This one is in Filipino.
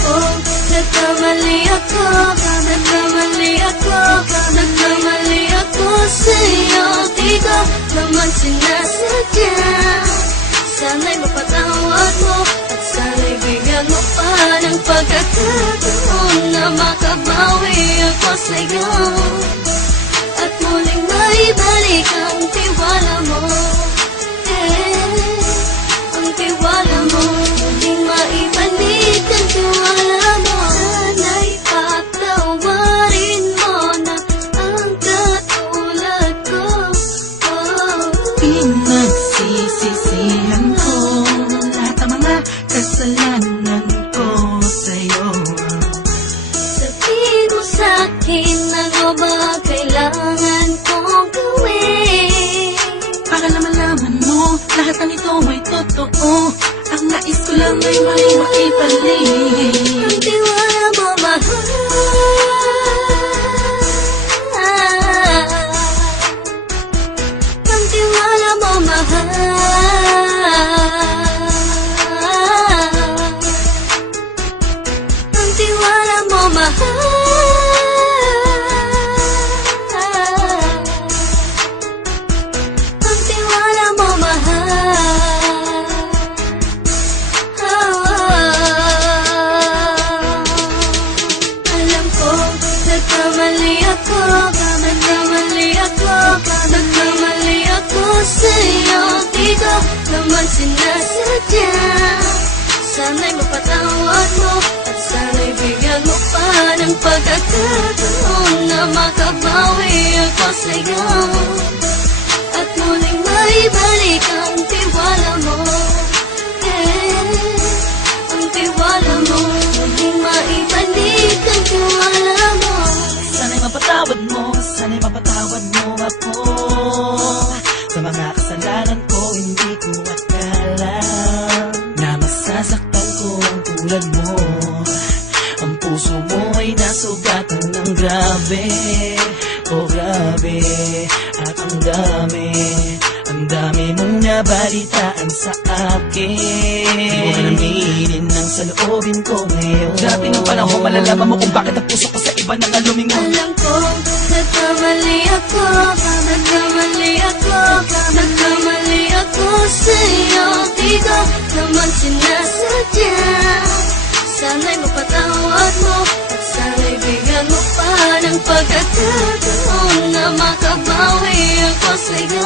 kong nagkamali ako, nagkamali ako, nagkamali ako sa'yo. Di ko naman sinasadya. Sana'y mapatawad mo at sana'y bigyan mo pa ng pagkakataon na makabawi ako sa'yo at muling maibalik ang tiwala mo. Ang tiwala mo, muling maibalik ang tiwala mo. Sana'y patawarin mo na ang katulad ko. Pinagsisisihan ko lahat ng mga kasalanan ko sa'yo. Sabihin mo sa'kin ano ba kailangan kong gawin Para malaman mo, lahat ng ito ay totoo. Ang nais ko lang ay maibalik ang tiwala mo, mahal. Ang tiwala mo, mahal. Ang tiwala mo, mahal. Ang tiwala mo, mahal. Alam ko, nagkamali ako, nagkamali ako, nagkamali ako sa'yo. Di ko naman sinasadya. Sana'y mapatawad mo at sana'y bigyan mo pa ng pagkakataon na makabawi ako sa'yo at muling maibalik ang tiwala mo. Ang tiwala mo, muling maibalik ang tiwala mo. Sana'y mapatawad mo, sana'y mapatawad mo ako sa mga kasalanan ko. Hindi ko akala na masasaktan ko ang tulad mo. Ang puso mo ay nasugatan ng grabe, oh grabe. At ang dami mong nabalitaan sa akin. Di mo aminin ang saloobin ko ngayon. Darating ang panahon, malalaman mo kung bakit ang puso ko sa iba nang lumingon. Alam ko, nagkamali ako, nagkamali ako, nagkamali ako sa'yo. Di ko naman sinasadya. Sana'y mapatawad mo at sana'y bigyan mo pa ng pagkakataon na makabawi ako sa'yo